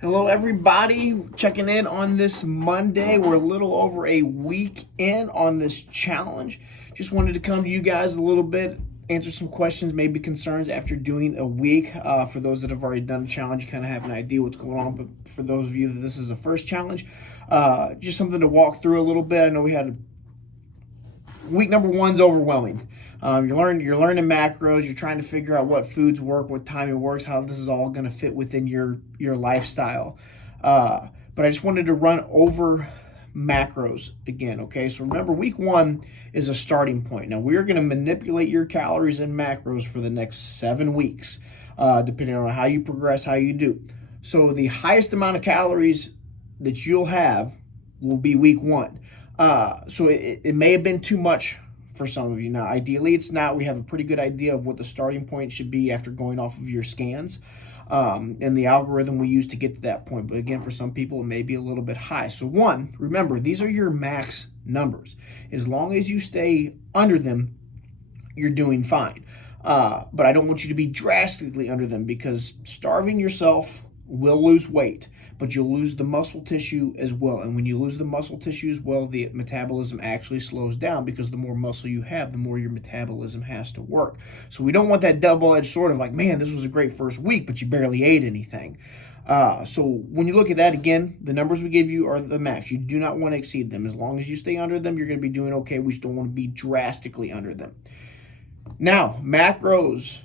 Hello, everybody. Checking in on this Monday. We're a little over a week in on this challenge. Just wanted to come to you guys a little bit, answer some questions, maybe concerns after doing a week. For those that have already done a challenge, you kind of have an idea what's going on. But for those of you that this is a first challenge, just something to walk through a little bit. I know we had week number one's overwhelming. You're learning macros. You're trying to figure out what foods work, what timing works, how this is all going to fit within your lifestyle. But I just wanted to run over macros again. Okay, so remember, week one is a starting point. Now we're going to manipulate your calories and macros for the next 7 weeks, depending on how you progress, how you do. So the highest amount of calories that you'll have will be week one. So it may have been too much for some of you. Now, ideally, it's not. We have a pretty good idea of what the starting point should be after going off of your scans and the algorithm we use to get to that point. But again, for some people, it may be a little bit high. So one, remember, these are your max numbers. As long as you stay under them, you're doing fine. But I don't want you to be drastically under them, because starving yourself will lose weight, but you'll lose the muscle tissue as well. And when you lose the muscle tissue as well, the metabolism actually slows down, because the more muscle you have, the more your metabolism has to work. So we don't want that double-edged sword of like, man, this was a great first week, but you barely ate anything. So when you look at that, again, the numbers we give you are the max. You do not want to exceed them. As long as you stay under them, you're going to be doing okay. We just don't want to be drastically under them. Now, macros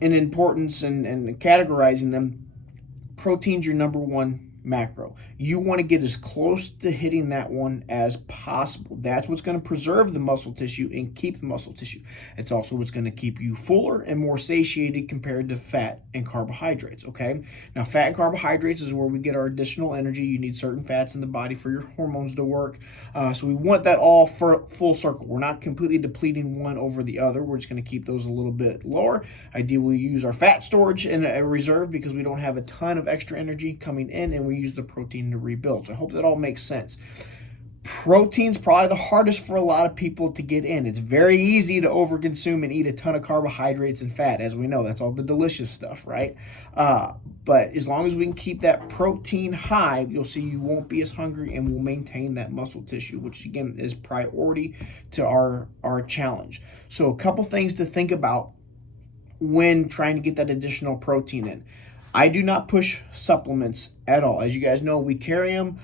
in importance and categorizing them. Protein's your number one macro. You want to get as close to hitting that one as possible. That's what's going to preserve the muscle tissue and keep the muscle tissue. It's also what's going to keep you fuller and more satiated compared to fat and carbohydrates, okay? Now, fat and carbohydrates is where we get our additional energy. You need certain fats in the body for your hormones to work. So we want that all for full circle. We're not completely depleting one over the other. We're just going to keep those a little bit lower. Ideally, we use our fat storage in a reserve, because we don't have a ton of extra energy coming in, and we use the protein to rebuild. So I hope that all makes sense. Protein's probably the hardest for a lot of people to get in. It's very easy to overconsume and eat a ton of carbohydrates and fat. As we know, that's all the delicious stuff, right? But as long as we can keep that protein high, you'll see you won't be as hungry, and we'll maintain that muscle tissue, which again is priority to our challenge. So a couple things to think about when trying to get that additional protein in. I do not push supplements at all. As you guys know, we carry them.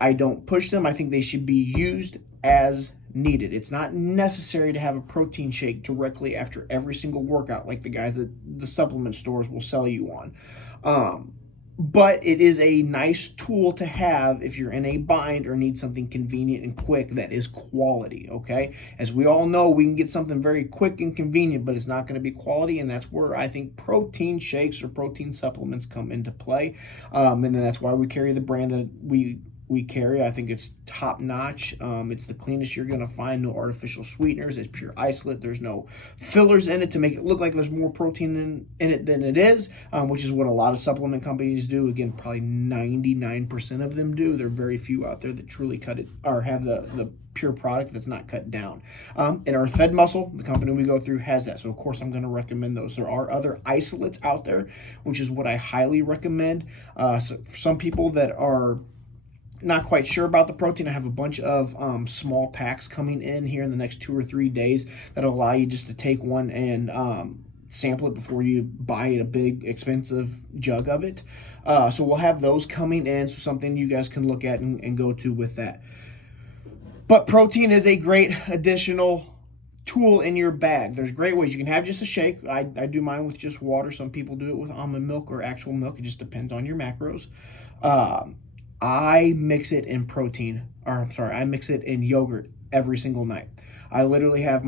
I don't push them. I think they should be used as needed. It's not necessary to have a protein shake directly after every single workout like the guys at the supplement stores will sell you on. But it is a nice tool to have if you're in a bind or need something convenient and quick that is quality, okay? As we all know, we can get something very quick and convenient, but it's not going to be quality, and that's where I think protein shakes or protein supplements come into play. And then that's why we carry the brand that we carry. I think it's top notch. It's the cleanest you're going to find. No artificial sweeteners. It's pure isolate. There's no fillers in it to make it look like there's more protein in it than it is, which is what a lot of supplement companies do. Again, probably 99% of them do. There are very few out there that truly cut it or have the pure product that's not cut down. And Earth Fed Muscle, the company we go through, has that. So of course I'm going to recommend those. There are other isolates out there, which is what I highly recommend. So for some people that are not quite sure about the protein, I have a bunch of small packs coming in here in the next 2 or 3 days that'll allow you just to take one and sample it before you buy a big expensive jug of it. So we'll have those coming in, so something you guys can look at and go to with that. But protein is a great additional tool in your bag. There's great ways. You can have just a shake. I do mine with just water. Some people do it with almond milk or actual milk. It just depends on your macros. I mix it in I mix it in yogurt every single night. I literally have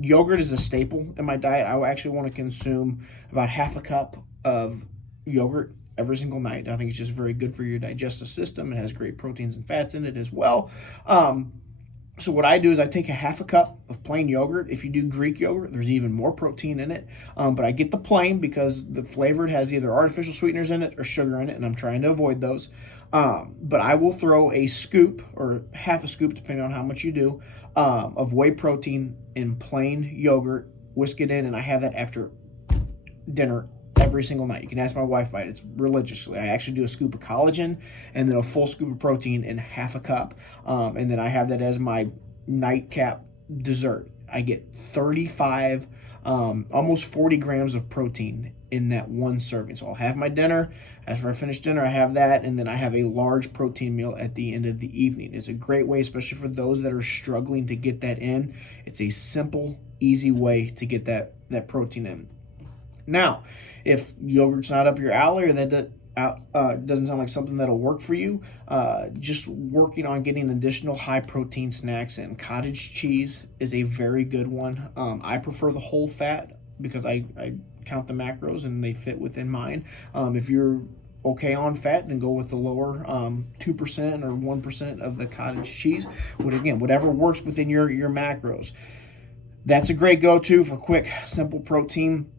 yogurt is a staple in my diet. I actually want to consume about half a cup of yogurt every single night. I think it's just very good for your digestive system. It has great proteins and fats in it as well. So what I do is I take a half a cup of plain yogurt. If you do Greek yogurt, there's even more protein in it. But I get the plain because the flavored has either artificial sweeteners in it or sugar in it, and I'm trying to avoid those. But I will throw a scoop or half a scoop, depending on how much you do, of whey protein in plain yogurt, whisk it in, and I have that after dinner every single night. You can ask my wife about it. It's religiously. I actually do a scoop of collagen and then a full scoop of protein in half a cup. And then I have that as my nightcap dessert. I get 35, almost 40 grams of protein in that one serving. So I'll have my dinner. After I finish dinner, I have that, and then I have a large protein meal at the end of the evening. It's a great way, especially for those that are struggling to get that in. It's a simple, easy way to get that protein in. Now, if yogurt's not up your alley or that doesn't sound like something that'll work for you, just working on getting additional high protein snacks in. Cottage cheese is a very good one. I prefer the whole fat because I count the macros and they fit within mine. If you're okay on fat, then go with the lower 2% or 1% of the cottage cheese. But again, whatever works within your macros. That's a great go-to for quick, simple protein.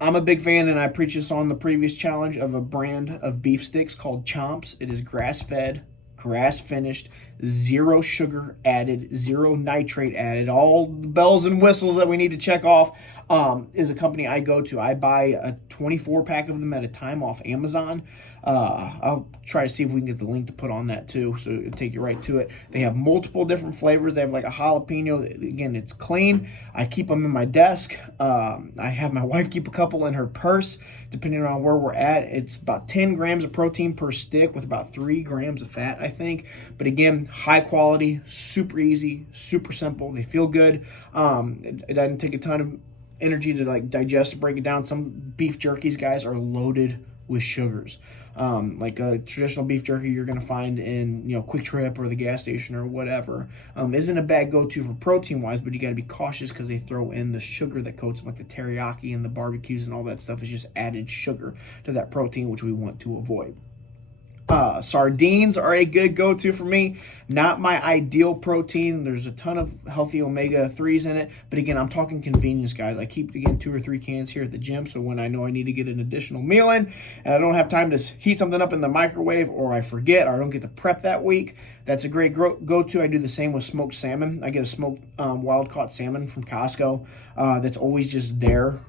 I'm a big fan, and I preached this on the previous challenge, of a brand of beef sticks called Chomps. It is grass-fed, grass-finished, zero sugar added, zero nitrate added, all the bells and whistles that we need to check off. Is a company I go to. I buy a 24-pack of them at a time off Amazon. I'll try to see if we can get the link to put on that too, so it'll take you right to it. They have multiple different flavors. They have like a jalapeno. Again, it's clean. I keep them in my desk. I have my wife keep a couple in her purse, depending on where we're at. It's about 10 grams of protein per stick with about 3 grams of fat, I think. But again, high quality, super easy, super simple. They feel good. It doesn't take a ton of energy to like digest and break it down. Some beef jerkies, guys, are loaded with sugars. Like a traditional beef jerky you're going to find in, Quick Trip or the gas station or whatever, isn't a bad go-to for protein wise, but you got to be cautious because they throw in the sugar that coats them, like the teriyaki and the barbecues and all that stuff is just added sugar to that protein, which we want to avoid. Sardines are a good go-to for me. Not my ideal protein. There's a ton of healthy omega-3s in it. But again, I'm talking convenience, guys. I keep, 2 or 3 cans here at the gym. So when I know I need to get an additional meal in and I don't have time to heat something up in the microwave, or I forget, or I don't get to prep that week, that's a great go-to. I do the same with smoked salmon. I get a smoked wild-caught salmon from Costco that's always just there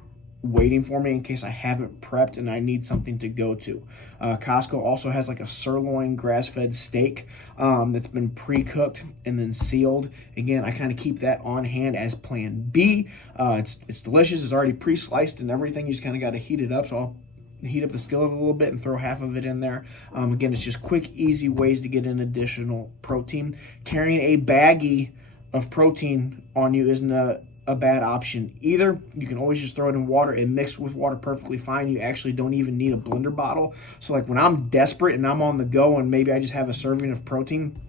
waiting for me in case I haven't prepped and I need something to go to. Costco also has like a sirloin grass-fed steak that's been pre-cooked and then sealed. Again, I kind of keep that on hand as plan B. It's delicious. It's already pre-sliced and everything. You just kind of got to heat it up. So I'll heat up the skillet a little bit and throw half of it in there. Again, it's just quick, easy ways to get in additional protein. Carrying a baggie of protein on you isn't a bad option either. You can always just throw it in water and mix with water perfectly fine. You actually don't even need a blender bottle. So like when I'm desperate and I'm on the go and maybe I just have a serving of protein,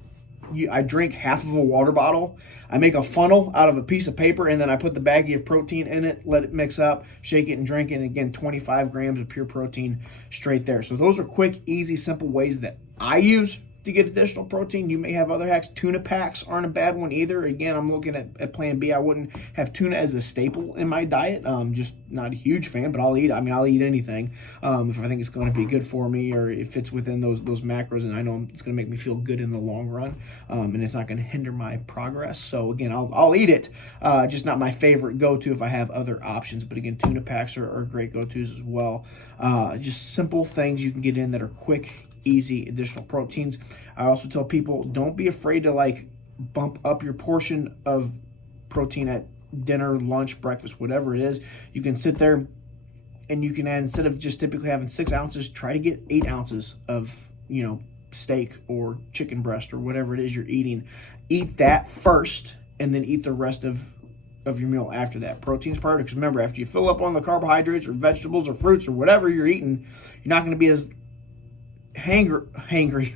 I drink half of a water bottle. I make a funnel out of a piece of paper and then I put the baggie of protein in it, let it mix up, shake it and drink it. And again, 25 grams of pure protein straight there. So those are quick, easy, simple ways that I use to get additional protein. You may have other hacks. Tuna packs aren't a bad one either. Again, I'm looking at plan B. I wouldn't have tuna as a staple in my diet. Just not a huge fan, but I'll eat anything if I think it's going to be good for me, or if it's within those macros and I know it's going to make me feel good in the long run, and it's not going to hinder my progress. So again, I'll eat it, just not my favorite go-to if I have other options. But again, tuna packs are great go-tos as well. Just simple things you can get in that are quick, easy, additional proteins. I also tell people, don't be afraid to like bump up your portion of protein at dinner, lunch, breakfast, whatever it is. You can sit there and you can add, instead of just typically having 6 ounces, try to get 8 ounces of, steak or chicken breast or whatever it is you're eating. Eat that first and then eat the rest of your meal after that. Protein's priority, because remember, after you fill up on the carbohydrates or vegetables or fruits or whatever you're eating, you're not going to be as hangry.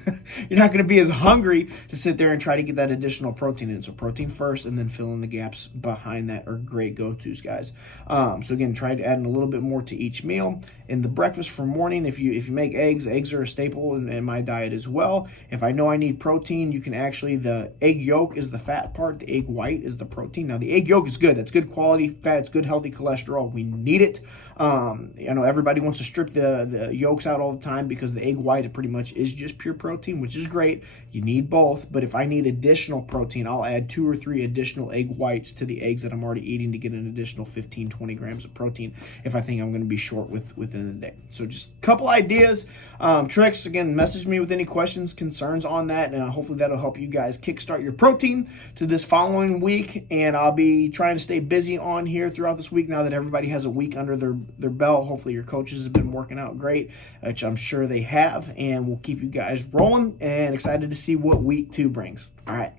You're not going to be as hungry to sit there and try to get that additional protein in. So protein first and then fill in the gaps behind that are great go-tos, guys. So again, try to add in a little bit more to each meal. In the breakfast for morning, if you make eggs are a staple in my diet as well. If I know I need protein, you can actually, the egg yolk is the fat part, the egg white is the protein. Now the egg yolk is good. That's good quality fat. It's good healthy cholesterol. We need it. I know everybody wants to strip the yolks out all the time because the egg white it pretty much is just pure protein, which is great. You need both, but if I need additional protein, I'll add 2 or 3 additional egg whites to the eggs that I'm already eating to get an additional 15, 20 grams of protein if I think I'm going to be short within the day. So just a couple ideas, tricks. Again, message me with any questions, concerns on that, and hopefully that'll help you guys kickstart your protein to this following week. And I'll be trying to stay busy on here throughout this week now that everybody has a week under their belt. Hopefully your coaches have been working out great, which I'm sure they have, and we'll keep you guys rolling and excited to see what week 2 brings. All right.